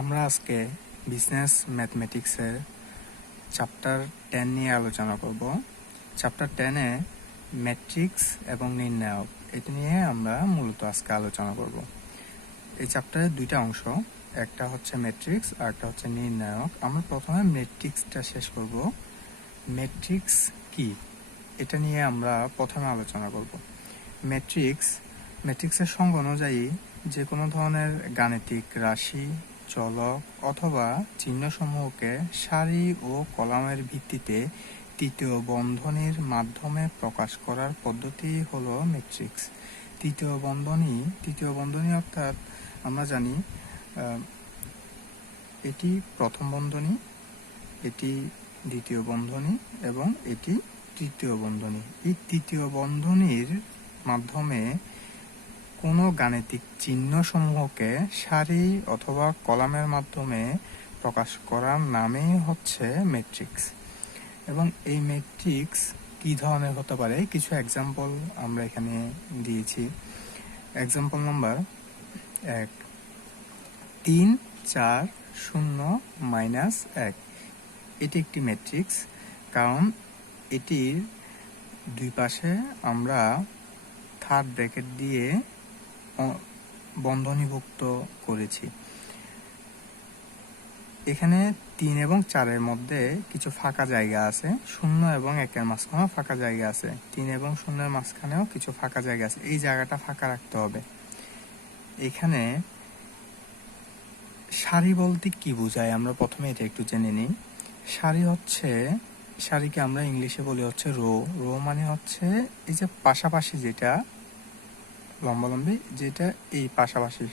আমরা আজকে business ম্যাথমেটিক্সের chapter 10 নিয়ে আলোচনা করব। চ্যাপ্টার 10-এ ম্যাট্রিক্স এবং নির্ণায়ক এটা নিয়ে আমরা মূলত আজকে আলোচনা করব। এই চ্যাপ্টারের দুইটা অংশ, একটা হচ্ছে ম্যাট্রিক্স আর একটা হচ্ছে নির্ণায়ক। আমরা প্রথমে ম্যাট্রিক্সটা শেষ করব। ম্যাট্রিক্স কি এটা নিয়ে আমরা প্রথমে আলোচনা করব। ম্যাট্রিক্সের সংজ্ঞা অনুযায়ী যে কোনো ধরনের গাণিতিক রাশি, চলক অথবা চিহ্নসমূহকে সারি ও কলামের ভিত্তিতে তৃতীয় বন্ধনীর মাধ্যমে প্রকাশ করার পদ্ধতি হলো ম্যাট্রিক্স। তৃতীয় বন্ধনী অর্থাৎ আমরা জানি এটি প্রথম বন্ধনী, এটি দ্বিতীয় বন্ধনী এবং এটি তৃতীয় বন্ধনী। এই তৃতীয় বন্ধনীর মাধ্যমে কোনো গাণিতিক চিহ্নসমূহকে সারি অথবা কলামের মাধ্যমে প্রকাশ করার নামই হচ্ছে ম্যাট্রিক্স। এবং এই ম্যাট্রিক্স কী ধরনের হতে পারে কিছু এক্সাম্পল আমরা এখানে দিয়েছি। Example number 1, 3, 4, 0, -1। এটি একটি ম্যাট্রিক্স, কারণ এটির দুই পাশে আমরা থার্ড ব্র্যাকেট দিয়ে বন্ধনীভুক্ত করেছি। এখানে 3 এবং 4-এর মধ্যে কিছু ফাঁকা জায়গা আছে, 0 এবং 1-এর মাঝখানেও ফাঁকা জায়গা আছে, 3 এবং 0-এর মাঝখানেও কিছু ফাঁকা জায়গা আছে। এই জায়গাটা ফাঁকা রাখতে হবে। এখানে সারি বলতে কি বোঝায় আমরা প্রথমে এটা একটু জেনে নিই। সারিকে আমরা ইংলিশে বলি হচ্ছে রো। রো মানে হচ্ছে এই যে পাশাপাশি যেটা লম্বালম্বি, যেটা এই পাশাপাশি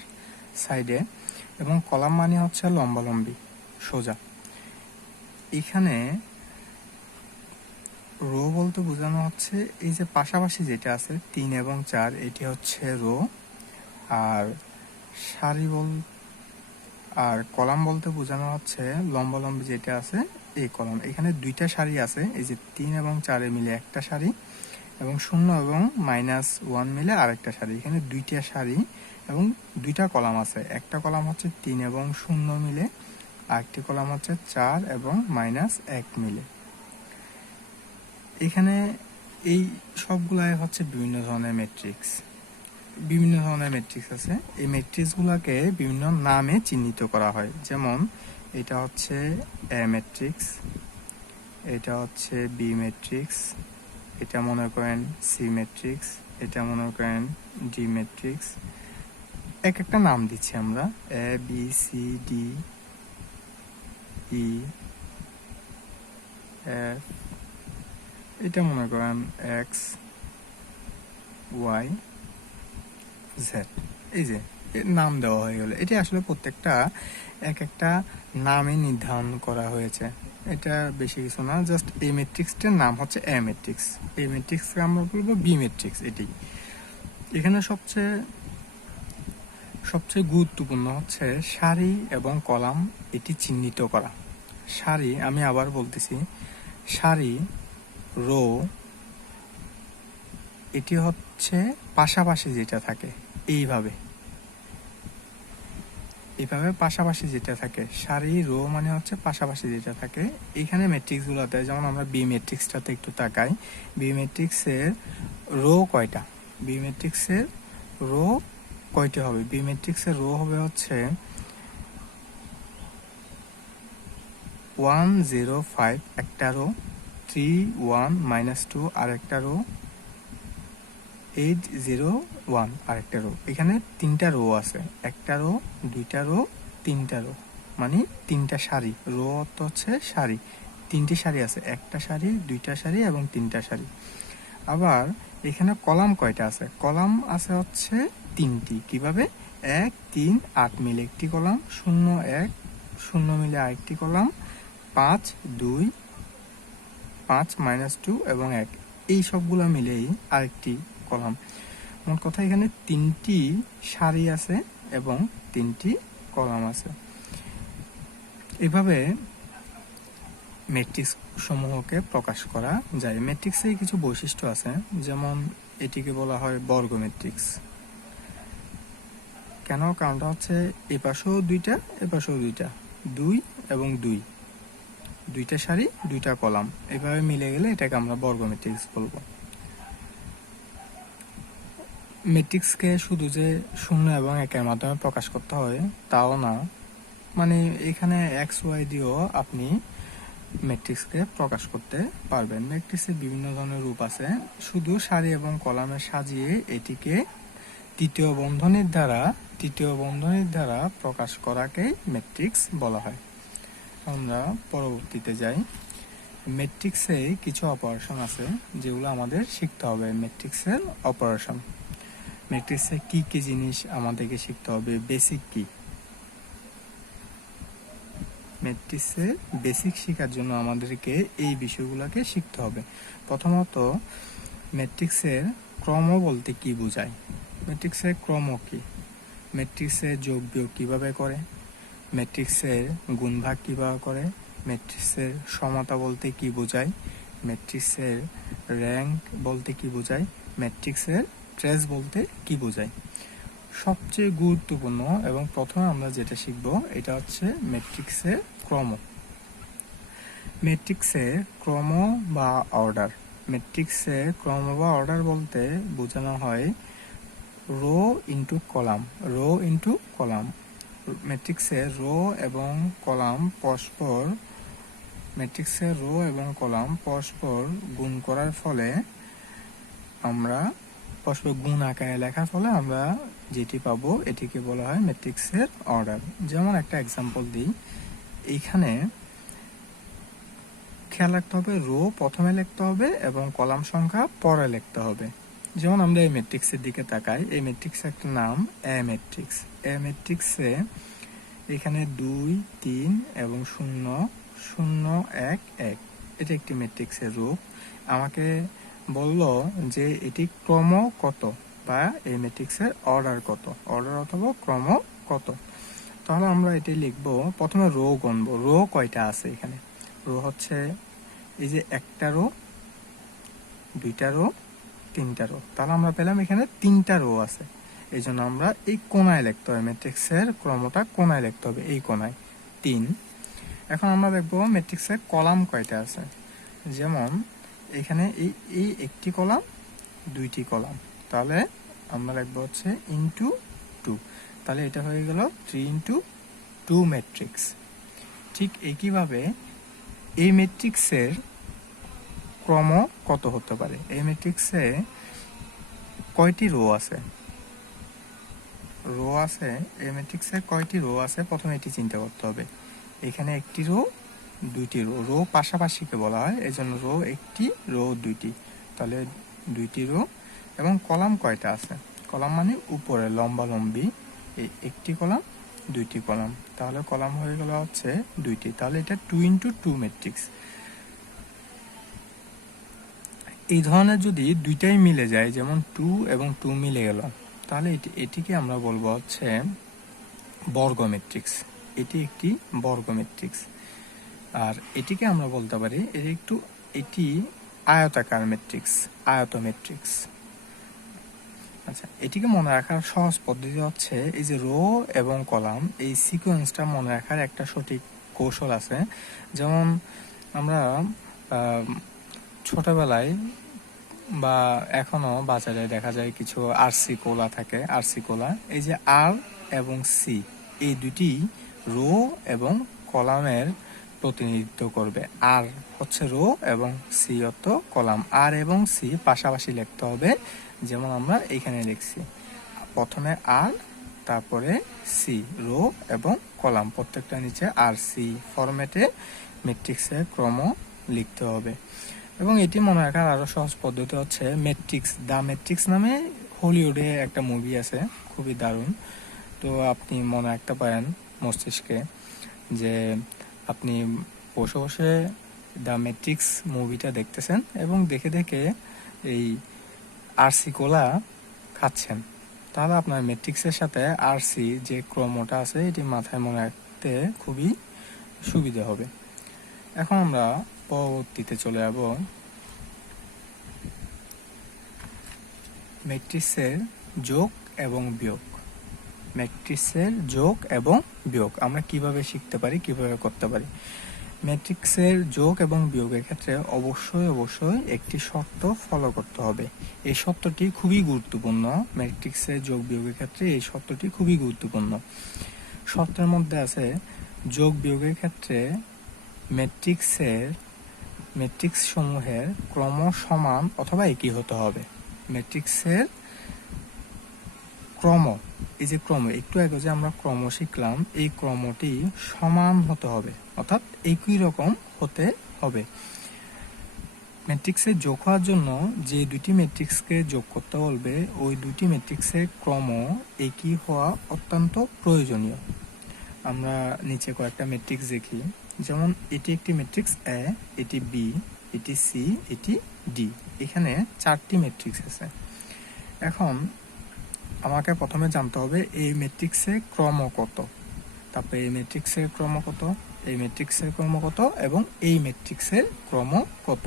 সাইডে, এবং কলাম মানে হচ্ছে লম্বালম্বি সোজা। এখানে রো বলতে বোঝানো হচ্ছে এই যে পাশাপাশি যেটা আছে 3 এবং 4, এটি হচ্ছে রো। আর আর কলাম বলতে বোঝানো হচ্ছে লম্বালম্বি যেটা আছে এই কলাম। এখানে দুইটা সারি আছে, এই যে 3 এবং 4 মিলে একটা সারি, এবং 0 এবং -1 মিলে আরেকটা সারি। এখানে দুইটা সারি এবং দুইটা কলাম আছে। একটা কলাম হচ্ছে 3 এবং 0 মিলে, আরেকটি কলাম হচ্ছে 4 এবং -1 মিলে। এখানে এই সবগুলাই হচ্ছে বিভিন্ন ধরনের ম্যাট্রিক্স আছে। এই ম্যাট্রিক্সগুলোকে বিভিন্ন নামে চিহ্নিত করা হয়। যেমন এটা হচ্ছে এ ম্যাট্রিক্স, এটা হচ্ছে বি ম্যাট্রিক্স, এটা মনে করেন সি ম্যাট্রিক্স, এটা মনে করেন ডি ম্যাট্রিক্স। এক একটা নাম দিচ্ছি আমরা, A B C D E F, এটা মনে করেন এক্স ওয়াই জেড। এই যে নাম দেওয়া হয়ে গেল। এটা আসলে প্রত্যেকটা এক একটা নামে নির্ধারণ করা হয়েছে। এটা বেশি কিছু না, জাস্ট এই ম্যাট্রিক্সটার নাম হচ্ছে এ ম্যাট্রিক্স, এই ম্যাট্রিক্সকে আমরা বলবো বি ম্যাট্রিক্স। এটি এখানে সবচেয়ে গুরুত্বপূর্ণ হচ্ছে সারি এবং কলাম এটি চিহ্নিত করা। সারি, আমি আবার বলতেছি, সারি রো এটি হচ্ছে পাশাপাশি যেটা থাকে এইভাবে পাশাপাশি যেটা থাকে। সারি রো মানে হচ্ছে পাশাপাশি যেটা থাকে। এইখানে ম্যাট্রিক্সগুলোতে, যেমন আমরা বি ম্যাট্রিক্সটাতে একটু তাকাই, বি ম্যাট্রিক্সের রো কয়টা, বি ম্যাট্রিক্সের রো কয়টি হবে? বি ম্যাট্রিক্সের রো হবে হচ্ছে 1 0 5 একটা রো, 3 1 -2 আরেকটা রো, 8 0 1 আরেকটা রো। এখানে 3টা রো আছে, একটা রো, দুইটা রো, 3টা রো, মানে 3টা সারি। রো অর্থ হচ্ছে সারি, 3টি সারি আছে, একটা সারি, দুইটা সারি এবং 3টা সারি। আবার এখানে কলাম কয়টা আছে? কলাম আছে হচ্ছে 3টি। কিভাবে? 1 3 8 মিলে একটি কলাম, 0 1 0 মিলে আরেকটি কলাম, 5 2 5 -2 এবং 1, এই সবগুলো মিলেই আরেকটি কলাম। মোট কথা এখানে 3টি সারি আছে এবং 3টি কলাম আছে। এভাবে ম্যাট্রিক্স সমূহকে প্রকাশ করা যায়। ম্যাট্রিক্সের কিছু বৈশিষ্ট্য আছে, যেমন এটিকে বলা হয় বর্গ ম্যাট্রিক্স। কেন? কারণটা হচ্ছে এপাশেও দুইটা, এপাশেও দুইটা, 2 এবং 2, দুইটা সারি, দুইটা কলাম, এভাবে মিলে গেলে এটাকে আমরা বর্গ ম্যাট্রিক্স বলবো। ম্যাট্রিক্সকে শুধু যে 0 এবং 1-এর মাধ্যমে প্রকাশ করতে হয় তাও না, মানে এখানে এক্স ওয়াই দিয়েও আপনি ম্যাট্রিক্সকে প্রকাশ করতে পারবেন। ম্যাট্রিক্সের বিভিন্ন ধরনের রূপ আছে, শুধু সারি এবং কলামে সাজিয়ে এটিকে তৃতীয় বন্ধনীর দ্বারা প্রকাশ করাকে ম্যাট্রিক্স বলা হয়। আমরা পরবর্তীতে যাই। ম্যাট্রিক্সে কিছু অপারেশন আছে যেগুলো আমাদের শিখতে হবে। ম্যাট্রিক্সের অপারেশন, ম্যাট্রিক্সে কি কি জিনিস আমাদেরকে শিখতে হবে, বেসিক কি। ম্যাট্রিক্সে বেসিক শেখার জন্য আমাদেরকে এই বিষয়গুলোকে শিখতে হবে। প্রথমত, ম্যাট্রিক্সের ক্রম বলতে কি বোঝায়, ম্যাট্রিক্সের ক্রম কি, ম্যাট্রিক্সের যোগ বিয়োগ কিভাবে করে, ম্যাট্রিক্সের গুণভাগ কিভাবে করে, ম্যাট্রিক্সের সমতা বলতে কি বোঝায়, ম্যাট্রিক্সের র্যাঙ্ক বলতে কি বোঝায়, ম্যাট্রিক্সের ট্রেস বলতে কি বোঝায়। সবচেয়ে গুরুত্বপূর্ণ এবং প্রথমে আমরা যেটা শিখব এটা হচ্ছে ম্যাট্রিক্সের ক্রম। ম্যাট্রিক্সের ক্রম বা অর্ডার, ম্যাট্রিক্সের ক্রম বা অর্ডার বলতে বোঝানো হয় row into column, row into column. ম্যাট্রিক্সের রো এবং কলাম পরস্পর, ম্যাট্রিক্সের রো এবং কলাম পরস্পর গুণ করার ফলে আমরা, পরস্পর গুণ আকারে লেখার ফলে আমরা যেটি পাবো এটিকে বলা হয় ম্যাট্রিক্সের অর্ডার। যেমন একটা এক্সাম্পল দিই, এইখানে খেয়াল রাখতে হবে রো প্রথমে লিখতে হবে এবং কলাম সংখ্যা পরে লিখতে হবে। যেমন আমরা এই ম্যাট্রিক্সের দিকে তাকাই, এই ম্যাট্রিক্সের একটা নাম এ ম্যাট্রিক্স। এ ম্যাট্রিক্সে এখানে 2, 3 এবং 0, 0, 1, 1, এটা একটি ম্যাট্রিক্সের রূপ। আমাকে বলল যে এটি ক্রম কত বা এই ম্যাট্রিক্সের অর্ডার কত, অর্ডার অথবা ক্রম কত। তাহলে আমরা এটি লিখব, প্রথমে রো গণব, রো কয়টা আছে এখানে। রো হচ্ছে এই যে একটা রো, দুইটা রো, তিনটা রো, তাহলে আমরা পেলাম এখানে 3টা রো আছে। এই জন্য আমরা এই কোনায় লিখতে হবে, ম্যাট্রিক্সের ক্রমটা কোনায় লিখতে হবে, এই কোনায় 3। এখন আমরা দেখব ম্যাট্রিক্সের কলাম কয়টা আছে। যেমন এখানে এই একটি কলাম, দুইটি কলাম, তাহলে আমরা লিখবো হচ্ছে ইনটু 2, তাহলে এটা হয়ে গেল 3 ইনটু 2 ম্যাট্রিক্স। ঠিক একইভাবে এই ম্যাট্রিক্সের ক্রম কত হতে পারে, এই ম্যাট্রিক্সে কয়টি রো আছে, রো আছে, এই ম্যাট্রিক্সে কয়টি রো আছে প্রথমে এটি চিন্তা করতে হবে। এখানে একটি রো, দুইটি রো, রো পাশাপাশিকে বলা হয়, এই জন্য রো একটি, রো দুইটি, তাহলে 2টি রো। এবং কলাম কয়টা আছে, কলাম মানে উপরে লম্বালম্বি, এই একটি কলাম, 2টি কলাম, তাহলে কলাম হয়ে গেল হচ্ছে 2টি, তাহলে এটা 2 ইন্টু 2 ম্যাট্রিক্স। এই ধরনের যদি দুইটাই মিলে যায়, যেমন 2 এবং 2 মিলে গেল, তাহলে এটিকে আমরা বলবো হচ্ছে বর্গ ম্যাট্রিক্স। এটি একটি বর্গ ম্যাট্রিক্স। আর এটিকে আমরা বলতে পারি এটি আয়তাকার ম্যাট্রিক্স, আয়ত ম্যাট্রিক্স। আচ্ছা, এটিকে মনে রাখার সহজ পদ্ধতি হচ্ছে এই যে রো এবং কলাম, এই সিকোয়েন্সটা মনে রাখার একটা সঠিক কৌশল আছে। যেমন আমরা ছোটবেলায় বা এখনো বাজারে দেখা যায় কিছু আরসি কোলা থাকে, আরসি কোলা, এই যে আর এবং সি, এই দুটি রো এবং কলামের প্রতিনিধিত্ব করবে। আর হচ্ছে রো এবং সি অর্থ কলাম, আর এবং সি পাশাপাশি লিখতে হবে। যেমন আমরা এখানে লিখছি, প্রথমে আর, তারপরে সি, রো এবং কলাম, প্রত্যেকটা নিচে আর সি ফরম্যাটে ম্যাট্রিক্সের ক্রম লিখতে হবে। এবং এটি মনে রাখার আরো সহজ পদ্ধতি হচ্ছে ম্যাট্রিক্স, দ্য ম্যাট্রিক্স নামে হলিউডে একটা মুভি আছে, খুবই দারুণ। তো আপনি মনে রাখতে পারেন মস্তিষ্কে যে আপনি বসে বসে দ্য ম্যাট্রিক্স মুভিটা দেখতেছেন এবং দেখে দেখে এই আরসি কোলা খাচ্ছেন, তাহলে আপনার ম্যাট্রিক্সের সাথে আরসি যে ক্রমটা আছে এটি মাথায় মনে রাখতে খুবই সুবিধা হবে। এখন আমরা পরবর্তীতে চলে যাব ম্যাট্রিক্সের যোগ এবং বিয়োগ। ম্যাট্রিক্সের যোগ এবং বিয়োগ আমরা কিভাবে শিখতে পারি, কিভাবে করতে পারি। ম্যাট্রিক্সের যোগ এবং বিয়োগের ক্ষেত্রে অবশ্যই একটি শর্ত ফলো করতে হবে। এই শর্তটি খুবই গুরুত্বপূর্ণ। ম্যাট্রিক্সের যোগ বিয়োগের ক্ষেত্রে এই শর্তটি খুবই গুরুত্বপূর্ণ। শর্তের মধ্যে আছে যোগ বিয়োগের ক্ষেত্রে ম্যাট্রিক্স সমূহের ক্রম সমান অথবা একই হতে হবে। ম্যাট্রিক্সের ক্রম, এই যে ক্রম, একটু আগে যে আমরা ক্রম শিখলাম, এই ক্রমটি সমান হতে হবে, অর্থাৎ একই রকম হতে হবে। ম্যাট্রিক্সের যোগ হওয়ার জন্য যে দুটি ম্যাট্রিক্সকে যোগ করতে বলবে ওই দুটি ম্যাট্রিক্সের ক্রম একই হওয়া অত্যন্ত প্রয়োজনীয়। আমরা নিচে কয়েকটা ম্যাট্রিক্স দেখি, যেমন এটি একটি ম্যাট্রিক্স এ, এটি বি, এটি সি, এটি ডি। এখানে 4টি ম্যাট্রিক্স আছে। এখন আমাকে প্রথমে জানতে হবে এই ম্যাট্রিক্সের ক্রম কত, তারপরে এই ম্যাট্রিক্সের ক্রম কত, এই ম্যাট্রিক্সের ক্রম কত এবং এই ম্যাট্রিক্সের ক্রম কত।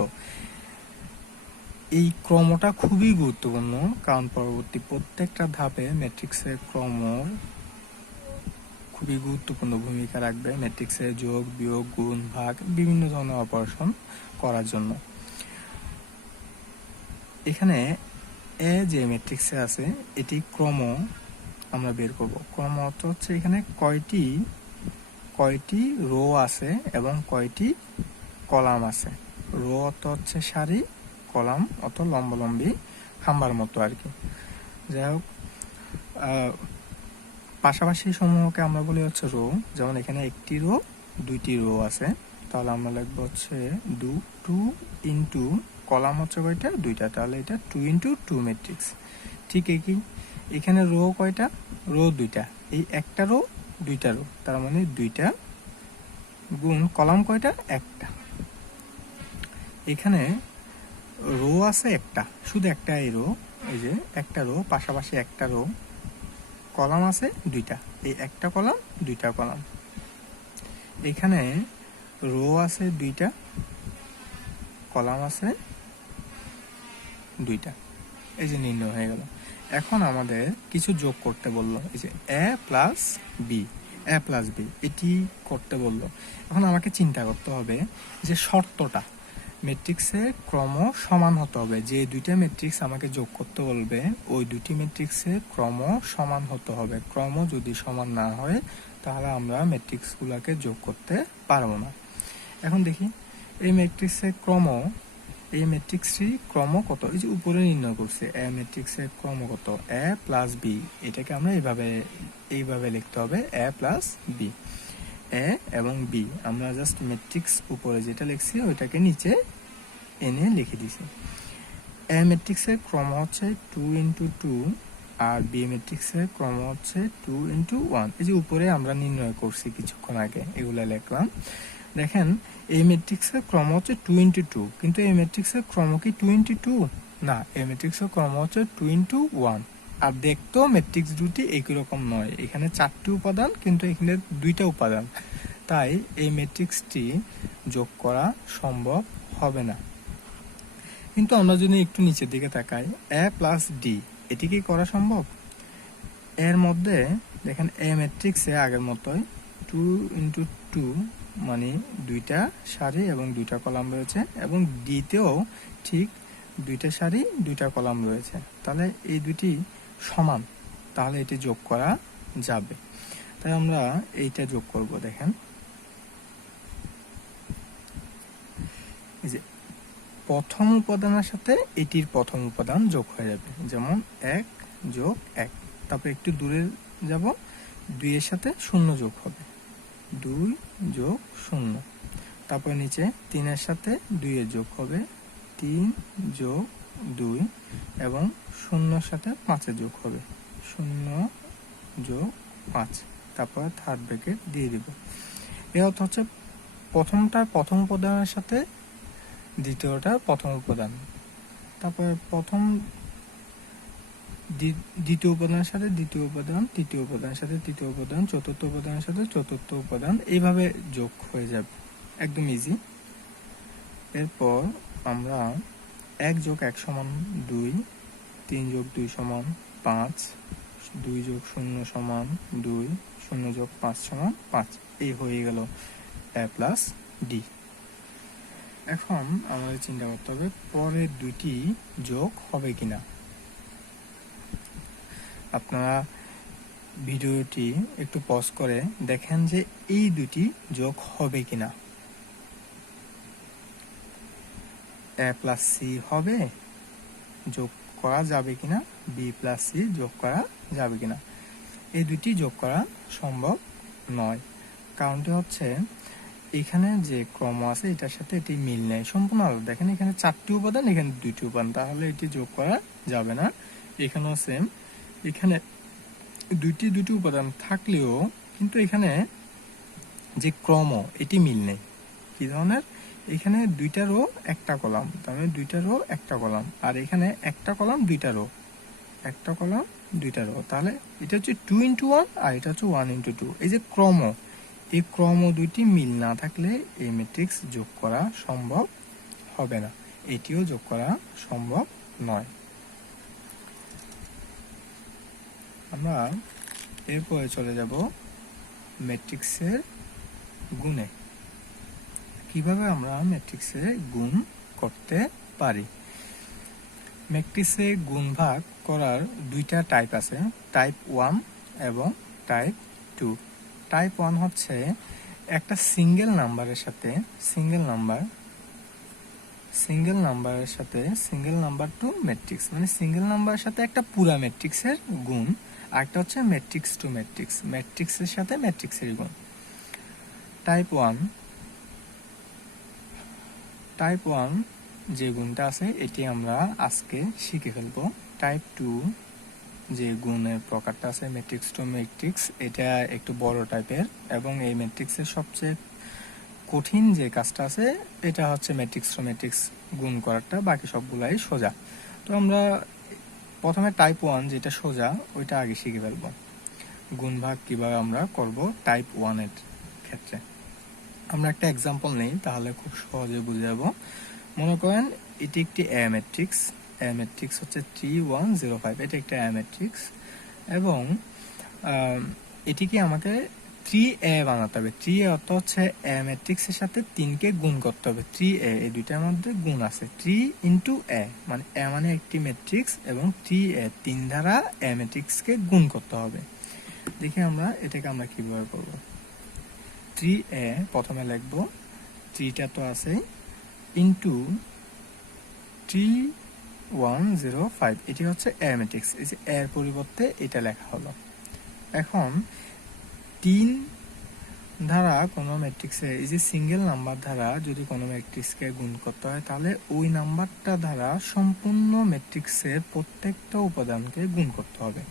এই ক্রমটা খুবই গুরুত্বপূর্ণ, কারণ পরবর্তী প্রত্যেকটা ধাপে ম্যাট্রিক্সের ক্রম খুবই গুরুত্বপূর্ণ ভূমিকা রাখবে ম্যাট্রিক্সের যোগ বিয়োগ গুণ ভাগ বিভিন্ন ধরনের অপারেশন করার জন্য। এখানে এ যে ম্যাট্রিক্সে আছে এটি ক্রম আমরা বের করব। ক্রম অর্থ হচ্ছে এখানে কয়টি রো আছে এবং কয়টি কলাম আছে। রো অর্থ হচ্ছে সারি, কলাম অর্থ লম্বালম্বি খাম্বার মতো আর কি। যাই হোক, পাশাপাশি সমূহকে আমরা বলি হচ্ছে রো। যেমন এখানে একটি রো, 2টি রো আছে, তাহলে আমরা লিখবো হচ্ছে 2 ইন্টু কলাম হচ্ছে কয়টা, 2টা, তাহলে এটা 2 ইন্টু 2 ম্যাট্রিক্স। ঠিক একই এখানে রো কয়টা, রো 2টা, এই একটা রো 2টা রো, তার মানে 2টা গুণ কলাম কয়টা, একটা। এখানে রো আছে একটা, শুধু একটা এই রো, এই যে একটা রো, পাশাপাশি একটা রো, কলাম আছে 2টা, এই একটা কলাম 2টা কলাম। এখানে রো আছে 2টা, কলাম আছে 2টা। এই যে নির্ণয় হয়ে গেল। এখন আমাদের কিছু যোগ করতে বললো, এই যে এ প্লাস বি এটি করতে বললো। এখন আমাকে চিন্তা করতে হবে যে শর্তটা ম্যাট্রিক্সের ক্রম সমান হতে হবে। যে 2টা ম্যাট্রিক্স আমাকে যোগ করতে বলবে ওই 2টি ম্যাট্রিক্সের ক্রম সমান হতে হবে। ক্রম যদি সমান না হয় তাহলে আমরা ম্যাট্রিক্সগুলোকে যোগ করতে পারবো না। এখন দেখি এই ম্যাট্রিক্সটির ক্রম কত, এই যে উপরে নির্ণয় করছে এ ম্যাট্রিক্সের ক্রম কত, এ প্লাস বি। এটাকে আমরা এইভাবে লিখতে হবে, এ প্লাস বি। এ এবং বি আমরা জাস্ট ম্যাট্রিক্স উপরে যেটা লিখছি ওইটাকে নিচে এনে লিখে দিছি। এ ম্যাট্রিক্সের ক্রম হচ্ছে 2 ইন্টু 2 আর বি ম্যাট্রিক্সের ক্রম হচ্ছে 2 ইন্টু 1। এই যে উপরে আমরা নির্ণয় করছি কিছুক্ষণ আগে, এগুলো লিখলাম। দেখেন এই ম্যাট্রিক্সের ক্রম হচ্ছে 2 ইন্টু 2, কিন্তু এই ম্যাট্রিক্সের ক্রম কি 2 ইন্টু 2 না, এই ম্যাট্রিক্সের ক্রম হচ্ছে 2 ইন্টু 1। আর দেখতেও ম্যাট্রিক্স দুটি একই রকম নয়, এখানে 4টি উপাদান কিন্তু এখানে 2টা উপাদান, তাই এই ম্যাট্রিক্সটি যোগ করা সম্ভব হবে না। কিন্তু আমরা যদি একটু নিচের দিকে তাকাই, এ প্লাস ডি, এটি কি করা সম্ভব? এর মধ্যে দেখেন এ ম্যাট্রিক্সে আগের মতোই 2 ইন্টু 2 মানে 2টা সারি এবং 2টা কলাম রয়েছে, এবং ডিতেও ঠিক 2টা সারি 2টা কলাম রয়েছে। তাহলে এই দুটি সমান, তাহলে এটি যোগ করা যাবে। তাই আমরা এইটা যোগ করব। দেখেন এই যে প্রথম উপাদানের সাথে এটির প্রথম উপাদান যোগ হয়ে যাবে, যেমন 1 যোগ 1। তারপর একটু দূরে যাব, 2 এর সাথে 0 যোগ হবে, 2 যোগ 0। তারপর নিচে 3 এর সাথে 2 এর যোগ হবে, 3 যোগ 2, এবং 0 সাথে 5 এর যোগ হবে, 0 যোগ 5। তারপর থার্ড ব্র্যাকেট দিয়ে দিব। এর অর্থ হচ্ছে প্রথমটার প্রথম উপাদানের সাথে দ্বিতীয়টার প্রথম উপাদান, তারপর দ্বিতীয় উপাদানের সাথে দ্বিতীয় উপাদান, তৃতীয় উপাদানের সাথে তৃতীয় উপাদান, চতুর্থ উপাদানের সাথে চতুর্থ উপাদান, এইভাবে যোগ হয়ে যাবে, একদম ইজি। এরপর আমরা 1 যোগ 1 সমান 2, 3 যোগ 2 সমান 5, 2 যোগ 0 সমান 2, 0 যোগ 5 সমান 5। এই হয়ে গেল a প্লাস ডি। এখন আমাদের চিন্তা করতে হবে পরের দুইটি যোগ হবে কিনা। আপনারা ভিডিওটি একটু পজ করে দেখেন যে এই দুটি যোগ হবে কিনা। a প্লাস সি হবে, যোগ করা যাবে কিনা, বি প্লাস সি যোগ করা যাবে কিনা। এই দুটি যোগ করা সম্ভব নয়। কারণটি হচ্ছে এখানে যে ক্রম আছে এটার সাথে এটি মিল নেই, সম্পূর্ণ আলাদা। দেখেন এখানে 4টি উপাদান, এখানে 2টি উপাদান, তাহলে এটি যোগ করা যাবে না। এখানেও সেম, এখানে দুটি উপাদান থাকলেও কিন্তু এখানে যে ক্রম এটি মিল নেই। কি ধরনের? এখানে 2টা রো 1টা কলাম, তার মানে 2টা রো 1টা কলাম, আর এখানে 1টা কলাম 2টা রো, 1টা কলাম 2টা রো। তাহলে এটা হচ্ছে 2 into 1 আর এটা হচ্ছে 1 into 2। এই যে ক্রম, এই ক্রম দুইটি মিল না থাকলে এই ম্যাট্রিক্স যোগ করা সম্ভব হবে না, এটিও যোগ করা সম্ভব নয়। আমরা এরপরে চলে যাব ম্যাট্রিক্সের গুণে। কিভাবে আমরা ম্যাট্রিক্সে গুণ করতে পারি। ম্যাট্রিক্সে গুণ ভাগ করার দুইটা টাইপ আছে, টাইপ 1 এবং টাইপ 2। টাইপ 1 হচ্ছে একটা সিঙ্গেল নাম্বারের সাথে সিঙ্গেল নাম্বার টু ম্যাট্রিক্স, মানে সিঙ্গেল নাম্বারের সাথে একটা পুরা ম্যাট্রিক্সের গুণ। আরেকটা হচ্ছে ম্যাট্রিক্স টু ম্যাট্রিক্স, ম্যাট্রিক্সের সাথে ম্যাট্রিক্সের গুণ। টাইপ 1 যে গুণটা আছে এটি আমরা আজকে শিখে ফেলবো। টাইপ 2 যে গুণের প্রকারটা আছে ম্যাট্রিক্স টু ম্যাট্রিক্স, এটা একটু বড় টাইপের, এবং এই ম্যাট্রিক্সের সবচেয়ে কঠিন যে কাজটা আছে এটা হচ্ছে ম্যাট্রিক্স টু ম্যাট্রিক্স গুণ করাটা, বাকি সবগুলাই সোজা। তো আমরা প্রথমে টাইপ 1 যেটা সোজা ওইটা আগে শিখে ফেলবো। গুণ ভাগ কিভাবে আমরা করব টাইপ 1 এর ক্ষেত্রে। আমরা একটা এক্সাম্পল নেই, তাহলে খুব সহজে বুঝে যাব। মনে করেন এটি একটি এ ম্যাট্রিক্স হচ্ছে 3 1 0 5, এটা একটা এ ম্যাট্রিক্স, এবং এটিকে আমাকে 3a বানাতে হবে। 3a অর্থ হচ্ছে এ ম্যাট্রিক্সের সাথে 3কে গুণ করতে হবে। 3a এই দুইটার মধ্যে গুণ আছে, 3 into a, মানে a মানে একটি ম্যাট্রিক্স, এবং 3a 3 দ্বারা এ ম্যাট্রিক্সকে গুণ করতে হবে। দেখি আমরা এটাকে আমরা কিভাবে করব। 3a প্রথমে লিখবো, 3টা তো আছে, ইন্টু 3 1 0 5, এটি হচ্ছে এ ম্যাট্রিক্স। এই যে এর পরিবর্তে এটা লেখা হলো। এখন 3 দ্বারা কোনো ম্যাট্রিক্সে, এই যে সিঙ্গেল নাম্বার দ্বারা যদি কোনো ম্যাট্রিক্সকে গুণ করতে হয়, তাহলে ওই নাম্বারটা দ্বারা সম্পূর্ণ ম্যাট্রিক্সের প্রত্যেকটা উপাদানকে গুণ করতে হবে।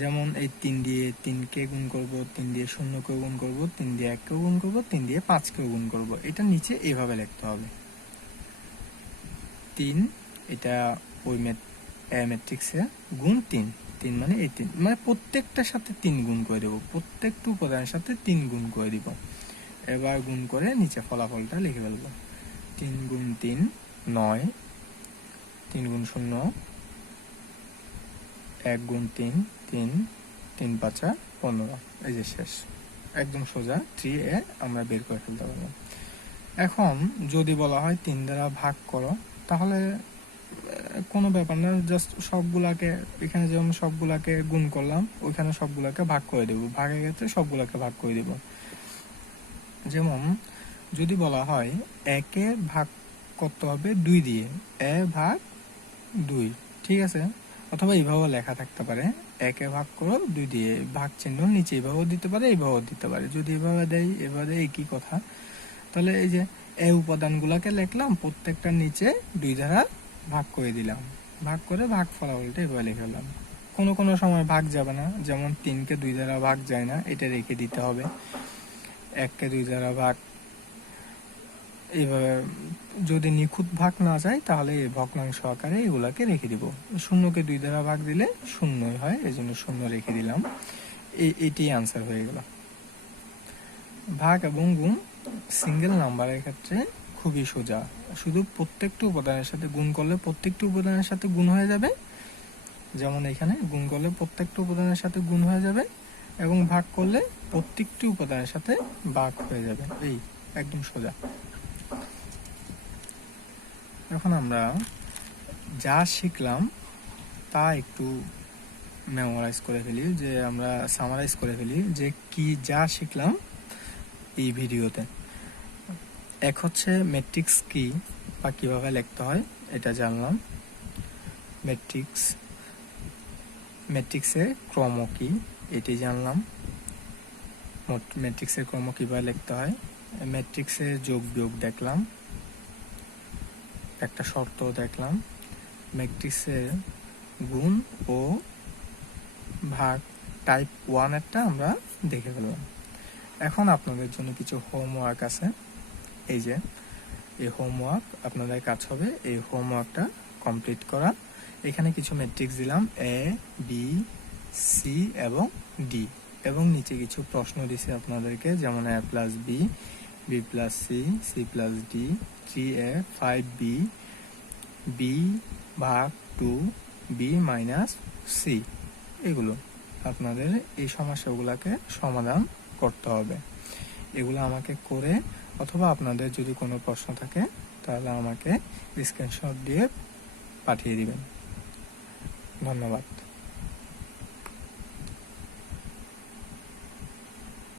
যেমন এই 3 দিয়ে 3কে গুণ করব, 3 দিয়ে 0কেও গুণ করব, 3 দিয়ে 1কেও গুণ করব, 3 দিয়ে 5কেও গুণ করব। এটা নিচে এইভাবে লিখতে হবে। 3 এটা ওই ম্যাট্রিক্সে গুণ 3 মানে এই 3, মানে প্রত্যেকটার সাথে 3 গুণ করে দেব, প্রত্যেকটা উপাদানের সাথে 3 গুণ করে দিব। এবার গুণ করে নিচে ফলাফলটা লিখে ফেলব। 3 গুণ 3 9, 3 গুণ 0 1 গুণ 3 3, 3 5 15, এই যে শেষ। একদম সোজা 3a আমরা বের করে ফেলতে পারবো। এখন যদি বলা হয় 3 দ্বারা ভাগ করো, তাহলে কোনো ব্যাপার না, জাস্ট সবগুলাকে, এখানে যেমন সবগুলাকে গুণ করলাম, ওইখানে সবগুলাকে ভাগ করে দেব, ভাগের ক্ষেত্রে সবগুলাকে ভাগ করে দেব। যেমন যদি বলা হয় একে ভাগ করতে হবে 2 দিয়ে, এ ভাগ 2, ঠিক আছে। অথবা এইভাবে লেখা থাকতে পারে, একে ভাগ করো 2 দিয়ে, ভাগ চিহ্ন নিচে এইভাবেও দিতে পারে, এইভাবেও দিতে পারে। যদি এভাবে দেয়, এভাবে দেয়, একই কথা। তাহলে এই যে এ উপাদানগুলোকে লিখলাম, প্রত্যেকটার নিচে 2 দ্বারা ভাগ করে দিলাম, ভাগ করে ভাগ ফলাফলটা এভাবে লিখে ফেললাম। কোনো সময় ভাগ যাবে না, যেমন 3কে 2 দ্বারা ভাগ যায় না, এটা রেখে দিতে হবে। 1কে 2 দ্বারা ভাগ, এইভাবে যদি নিখুঁত ভাগ না যায় তাহলে এই ভগ্নাংশ আকারে এগুলাকে রেখে দিব। 0কে 2 দ্বারা ভাগ দিলে 0ই হয়, এই জন্য 0 রেখে দিলাম। এটি আনসার হয়ে গেল। ভাগ এবং গুণ সিঙ্গেল নাম্বারের ক্ষেত্রে খুবই সোজা, শুধু প্রত্যেকটা উপাদানের সাথে গুণ করলে প্রত্যেকটা উপাদানের সাথে গুণ হয়ে যাবে, যেমন এখানে গুণ করলে প্রত্যেকটা উপাদানের সাথে গুণ হয়ে যাবে এবং ভাগ করলে প্রত্যেকটি উপাদানের সাথে ভাগ হয়ে যাবে। এই একদম সোজা। এখন আমরা যা শিখলাম তা একটু মেমোরাইজ করে ফেলি, যে আমরা সামারাইজ করে ফেলি যে কি যা শিখলাম এই ভিডিওতে। এক হচ্ছে ম্যাট্রিক্স কি বা কিভাবে লিখতে হয় এটা জানলাম। ম্যাট্রিক্সের ক্রম কি এটি জানলাম। ম্যাট্রিক্সের ক্রম কিভাবে লিখতে হয়, ম্যাট্রিক্সের যোগ বিয়োগ দেখলাম, একটা শর্ত দেখলাম, ম্যাট্রিক্সের গুণ ও ভাগ টাইপ 1 এরটা আমরা দেখে ফেললাম। এখন আপনাদের জন্য কিছু হোমওয়ার্ক আছে। এই যে এই হোমওয়ার্ক, আপনাদের কাজ হবে এই হোমওয়ার্কটা কমপ্লিট করা। এখানে কিছু ম্যাট্রিক্স দিলাম এ, বি, সি এবং ডি, এবং নিচে কিছু প্রশ্ন দিছি আপনাদেরকে, যেমন A plus B, B plus C, C plus D, 3a, 5b, B ভাগ 2, বি মাইনাস সি। এগুলো আপনাদের এই সমস্যাগুলোকে সমাধান করতে হবে। এগুলো আমাকে করে, অথবা আপনাদের যদি কোনো প্রশ্ন থাকে তাহলে আমাকে স্ক্রিনশট দিয়ে পাঠিয়ে দিবেন। ধন্যবাদ।